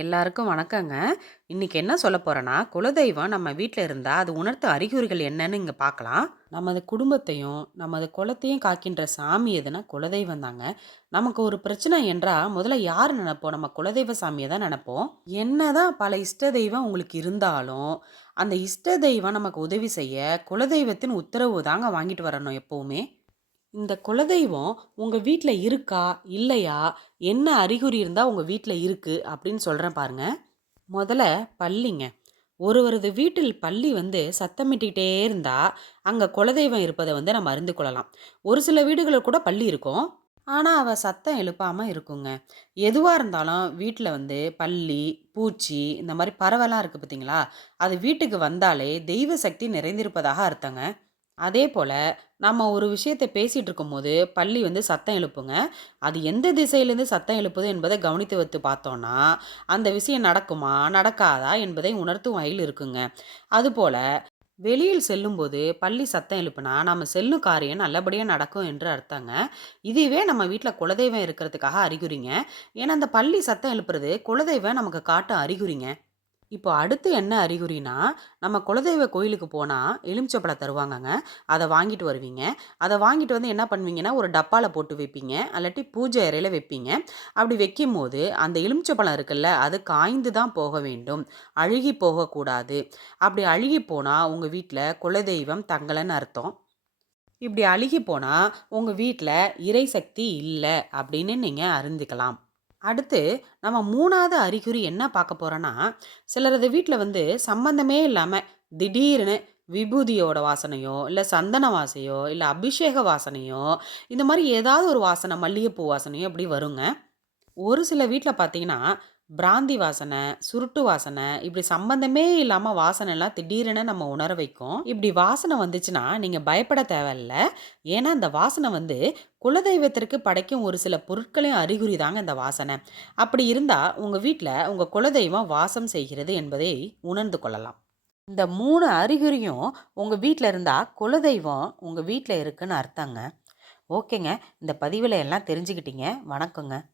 எல்லாருக்கும் வணக்கங்க. இன்னைக்கு என்ன சொல்ல போகிறேன்னா குலதெய்வம் நம்ம வீட்டில் இருந்தால் அது உணர்த்த அறிகுறிகள் என்னன்னு இங்கே பார்க்கலாம். நமது குடும்பத்தையும், நமது குலத்தையும் காக்கின்ற சாமி எதுனா குலதெய்வம் தாங்க. நமக்கு ஒரு பிரச்சனை என்றால் முதல்ல யார் நினைப்போம் நம்ம குலதெய்வ சாமியை தான் நினப்போம் என்ன தான் பல இஷ்ட தெய்வம் உங்களுக்கு இருந்தாலும், அந்த இஷ்ட தெய்வம் நமக்கு உதவி செய்ய, குலதெய்வத்தின் உத்தரவு தாங்க வாங்கிட்டு வரணும் எப்போவுமே இந்த குலதெய்வம் உங்கள் வீட்டில் இருக்கா? இல்லையா? என்ன அறிகுறி இருந்தால் உங்கள் வீட்டில் இருக்குது அப்படின்னு சொல்கிறேன் பாருங்க. முதல்ல பள்ளிங்க ஒருவரது வீட்டில் பள்ளி வந்து சத்தமிட்டுக்கிட்டே இருந்தால் அங்கே குலதெய்வம் இருப்பதை வந்து நம்ம அறிந்து கொள்ளலாம். ஒரு சில வீடுகளில் கூட பள்ளி இருக்கும். ஆனால் அவள் சத்தம் எழுப்பாமல் இருக்குங்க. எதுவாக இருந்தாலும் வீட்டில் வந்து பள்ளி பூச்சி இந்த மாதிரி பறவைலாம் இருக்குது பார்த்தீங்களா? அது வீட்டுக்கு வந்தாலே தெய்வ சக்தி நிறைந்திருப்பதாக அர்த்தங்க. அதே போல் நம்ம ஒரு விஷயத்தை பேசிகிட்டு இருக்கும்போது, பள்ளி வந்து சத்தம் எழுப்புங்க. அது எந்த திசையிலேருந்து சத்தம் எழுப்புது என்பதை கவனித்து வைத்து பார்த்தோன்னா அந்த விஷயம் நடக்குமா? நடக்காதா? என்பதை உணர்த்தும் வகையில் இருக்குங்க. அதுபோல் வெளியில் செல்லும்போது பள்ளி சத்தம் எழுப்புனா, நம்ம செல்லும் காரியம் நல்லபடியாக நடக்கும் என்று அர்த்தங்க. இதுவே நம்ம வீட்டில் குலதெய்வம் இருக்கிறதுக்காக அறிகுறிங்க. ஏன்னா, அந்த பள்ளி சத்தம் எழுப்புறது குலதெய்வம் நமக்கு காட்டும் அறிகுறிங்க. இப்போ அடுத்து என்ன அறிகுறினா, நம்ம குலதெய்வ கோயிலுக்கு போனால் எலுமிச்சப்பழம் தருவாங்கங்க. அதை வாங்கிட்டு வருவீங்க. அதை வாங்கிட்டு வந்து என்ன பண்ணுவீங்கன்னா, ஒரு டப்பாவில் போட்டு வைப்பீங்க. அல்லாட்டி பூஜை அறையில் வைப்பீங்க. அப்படி வைக்கும்போது, அந்த எலுமிச்சப்பழம் இருக்குல்ல, அது காய்ந்து தான் போக வேண்டும். அழுகி போகக்கூடாது. அப்படி அழுகி போனால் உங்கள் வீட்டில் குலதெய்வம் தங்கலைன்னு அர்த்தம். இப்படி அழுகி போனால் உங்கள் வீட்டில் இறை சக்தி இல்லை அப்படின்னு நீங்கள் அறிந்துக்கலாம். அடுத்து நம்ம மூணாவது அறிகுறி என்ன பார்க்க போகிறோன்னா சிலரது வீட்டில் வந்து சம்மந்தமே இல்லாமல் திடீர்னு விபூதியோட வாசனையோ, இல்லை சந்தன வாசையோ, இல்லை அபிஷேக வாசனையோ, இந்த மாதிரி ஏதாவது ஒரு வாசனை மல்லிகைப்பூ வாசனையோ அப்படி வருங்க. ஒரு சில வீட்டில் பார்த்தீங்கன்னா, பிராந்தி வாசனை, சுருட்டு வாசனை, இப்படி சம்பந்தமே வாசனை வாசனைலாம் திடீரென நம்ம உணர வைக்கும். இப்படி வாசனை வந்துச்சுன்னா, நீங்கள் பயப்பட தேவையில்ல. ஏன்னா, இந்த வாசனை வந்து குலதெய்வத்திற்கு படைக்கும் ஒரு சில பொருட்களையும் அறிகுறி தாங்க இந்த வாசனை. அப்படி இருந்தால் உங்கள் வீட்டில் உங்கள் குலதெய்வம் வாசம் செய்கிறது என்பதை உணர்ந்து கொள்ளலாம். இந்த மூணு அறிகுறியும் உங்கள் வீட்டில் இருந்தால் குலதெய்வம் உங்கள் வீட்டில் இருக்குன்னு அர்த்தங்க. ஓகேங்க. இந்த பதிவில் எல்லாம் தெரிஞ்சுக்கிட்டீங்க. வணக்கங்க.